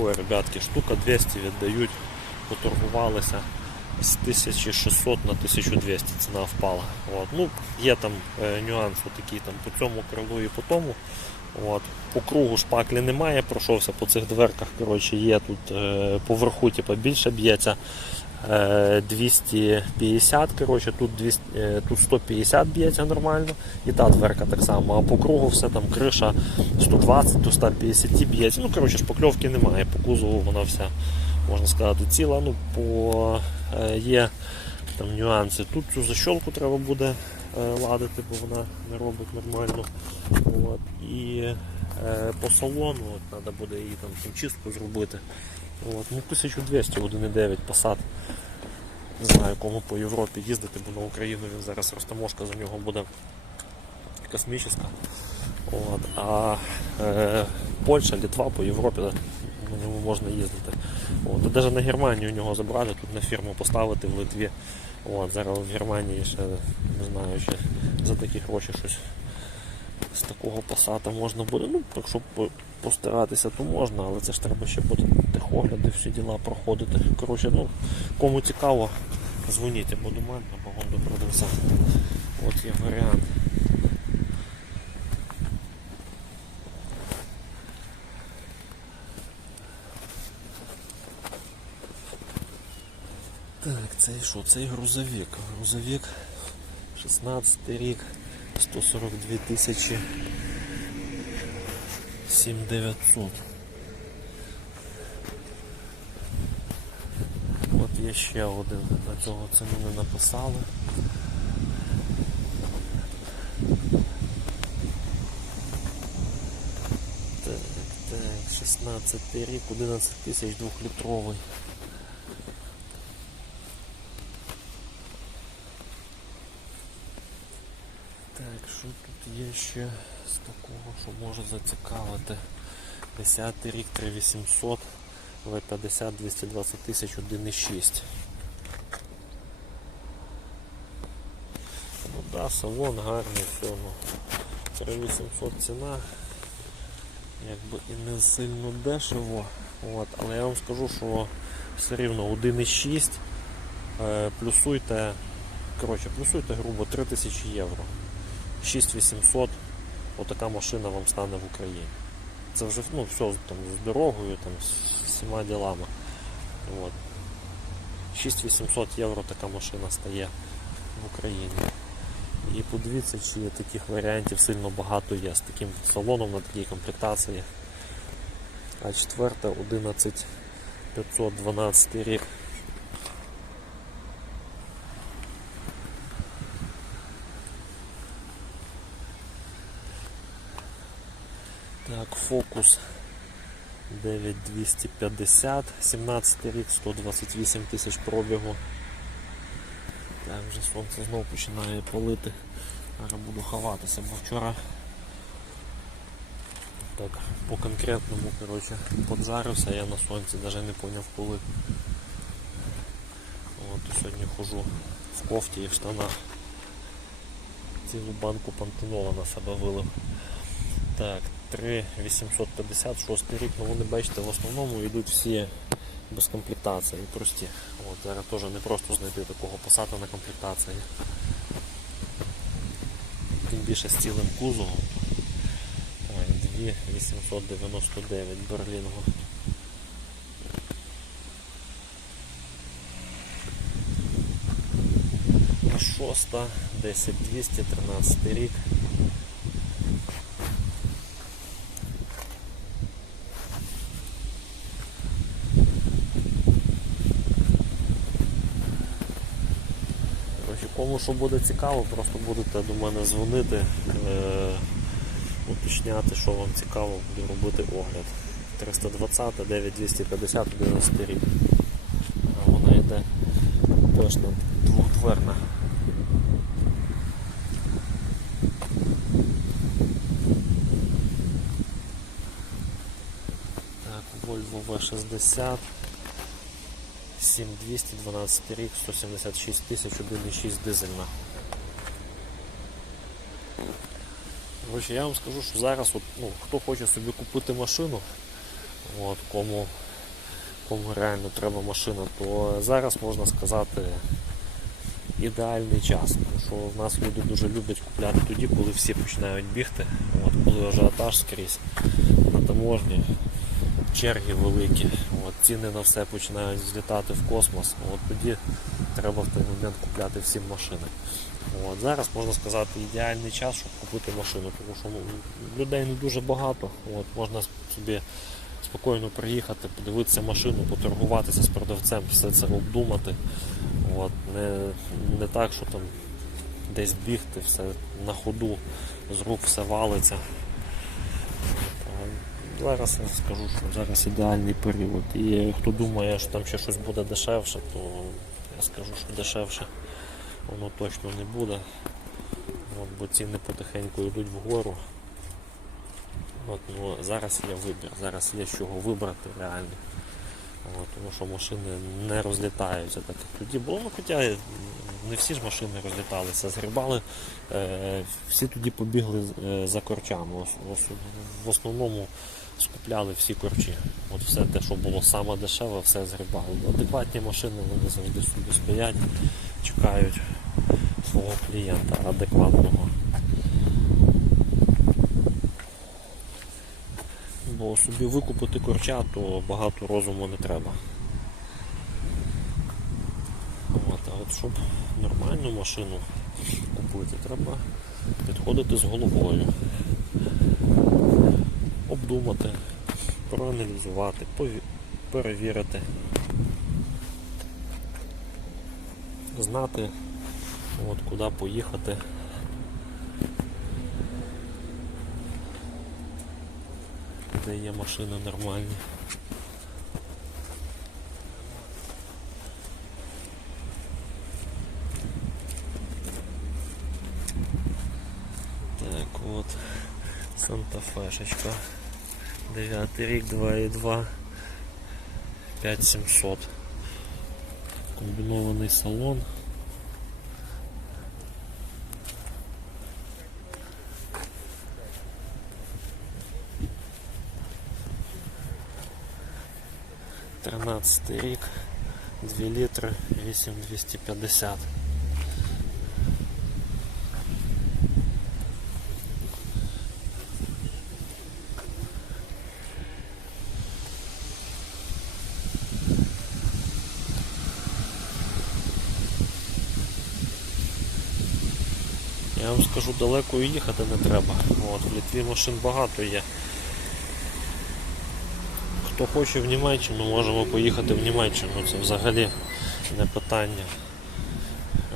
Ой, ребятки, штука 200 віддають, поторгувалися з 1600 на 1200 ціна впала. От. Ну, є там е, нюанс такий там по цьому крилу і по тому. От. По кругу шпаклі немає, пройшовся по цих дверках. Коротше, є тут е, поверху типу, більше б'ється. Е, 250, коротше, тут, 200, е, тут 150 б'ється нормально, і та дверка так само, а по кругу все там криша 120 до 150 б'ється. Ну, коротше, шпакльовки немає, по кузову вона вся, можна сказати, ціла. Ну, по, е, є там нюанси. Тут цю защолку треба буде е, ладити, бо вона не робить нормально. От. І е, по салону от, треба буде її там хімчистку зробити. От. Ну, 1200, 1,9 Passat. Не знаю, кому по Європі їздити, бо на Україну він зараз розтаможка за нього буде космічна. От. А е, Польща, Літва по Європі на ньому можна їздити. От. Навіть на Германію у нього забрати, тут на фірму поставити в Литві. От. Зараз в Германії ще не знаю, чи за такі гроші щось такого пасата можна буде. Ну, якщо по- постаратися, то можна, але це ж треба ще буде техогляди, всі діла проходити. Коротше, ну, кому цікаво, дзвоніть або до мене, або вам до продавця. От є варіант. Так, цей що? Цей грузовик. Грузовик 16 рік, 142 тисячі 7900. От є ще один, на цього ціну не написали. Так, так, 16 рік, 11 тисяч двохлітровий. Так, що тут є ще з такого, що може зацікавити? 10 рік 3800, В50 220 тисяч 1,6. Ну да, салон гарний, все, ну 3800 ціна. Якби і не сильно дешево. От, але я вам скажу, що все рівно 1,6 е, плюсуйте, коротше, плюсуйте грубо 3000 євро. 6800 отака машина вам стане в Україні. Це вже ну, все там, з дорогою, там, з всіма ділами. От. 6800 євро така машина стає в Україні. І подивіться, чи таких варіантів сильно багато є з таким салоном на такій комплектації. А четверта 11512 рік. Так, фокус 9250, 17 рік, 128 тисяч пробігу. Так, вже сонце знову починає палити. Зараз буду ховатися, бо вчора так по конкретному коротше, поджарився, я на сонці навіть не зрозумів коли. От, сьогодні хожу в кофті і в штанах. Цілу банку пантенола на себе вилив. Так, 3856 рік, ну вони бачите, в основному йдуть всі без комплектації, прості. От, зараз теж не просто знайти такого посада на комплектації. Тим більше з цілим кузовом. 2899 Берлінго. А Шоста, 10200, 13 рік. Коротше, Кому що буде цікаво, просто будете до мене дзвонити, е, уточняти, що вам цікаво, буду робити огляд. 320, 9250, 11 рік. Вона йде точно двохдверна. Так, Volvo V60. 7212 рік, 176 тисяч, 1,6 дизельна. Коротше, я вам скажу, що зараз, от, ну, хто хоче собі купити машину, от, кому кому реально треба машина, то зараз можна сказати ідеальний час. Тому що в нас люди дуже люблять купляти тоді, коли всі починають бігти. От, коли ажіотаж скрізь на таможні, черги великі, от, ціни на все починають злітати в космос. От тоді треба в той момент купляти всім машини. От, зараз можна сказати ідеальний час, щоб купити машину, тому що ну, людей не дуже багато. От, можна собі спокійно приїхати, подивитися машину, поторгуватися з продавцем, все це обдумати. От, не, не так, що там десь бігти, все на ходу, з рук все валиться. Зараз не скажу, що зараз ідеальний період. І хто думає, що там ще щось буде дешевше, то я скажу, що дешевше воно точно не буде. От, бо ціни потихеньку йдуть вгору. От, ну, зараз є вибір, зараз є з чого вибрати реально. Тому що машини не розлітаються так, як тоді було. Ну, хоча не всі ж машини розліталися, згрібали, е, всі тоді побігли е, за корчами. В основному скупляли всі корчі. От все те, що було саме дешеве, все згрібали. Адекватні машини вони завжди собі стоять, чекають свого клієнта адекватного. Бо собі викупити корча, то багато розуму не треба. От, а от щоб нормальну машину купити, треба підходити з головою, обдумати, проаналізувати, перевірити, знати, от, куди поїхати. Де є машини нормальні. Так, от Санта Фешечка. 9 рік, 2,2, 5700. Комбінований салон. Тринадцятий рік, 2 літри, 8250. Я вам скажу, далеко їхати не треба. От, в Літві машин багато є. Хто хоче в Німеччину, можемо поїхати в Німеччину. Це взагалі не питання.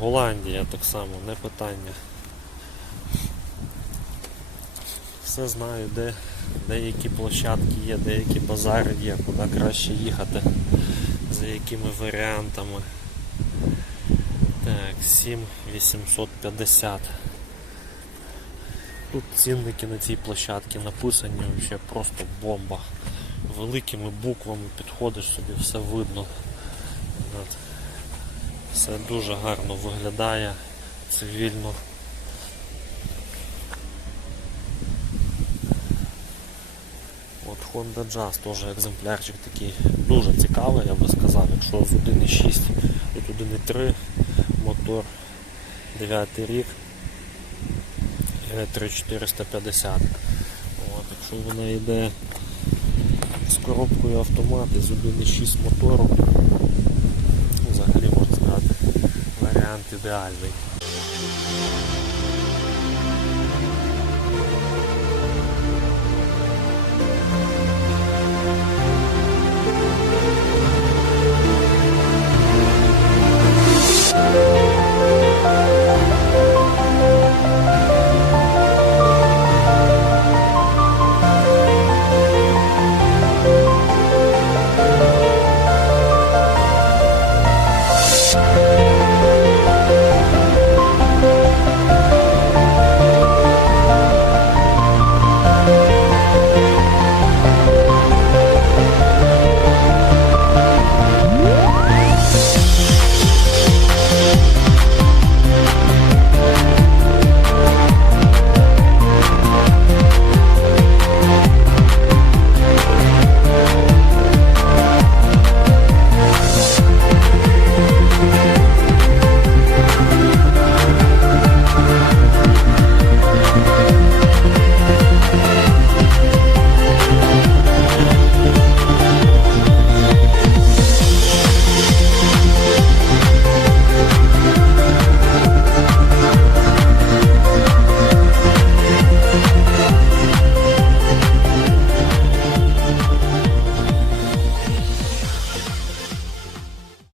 Голландія так само, не питання. Все знаю, де, де які площадки є, де які базари є, куди краще їхати, за якими варіантами. Так, 7850. Тут цінники на цій площадці написані взагалі просто бомба. Великими буквами підходиш собі, все видно. Все дуже гарно виглядає, цивільно. От Honda Jazz теж екземплярчик такий дуже цікавий, я би сказав, якщо з 1.6 тут 1.3 мотор 9 рік е, 3450. От, якщо вона йде з коробкою автомат і з 1.6 мотором, взагалі можна сказати, варіант ідеальний.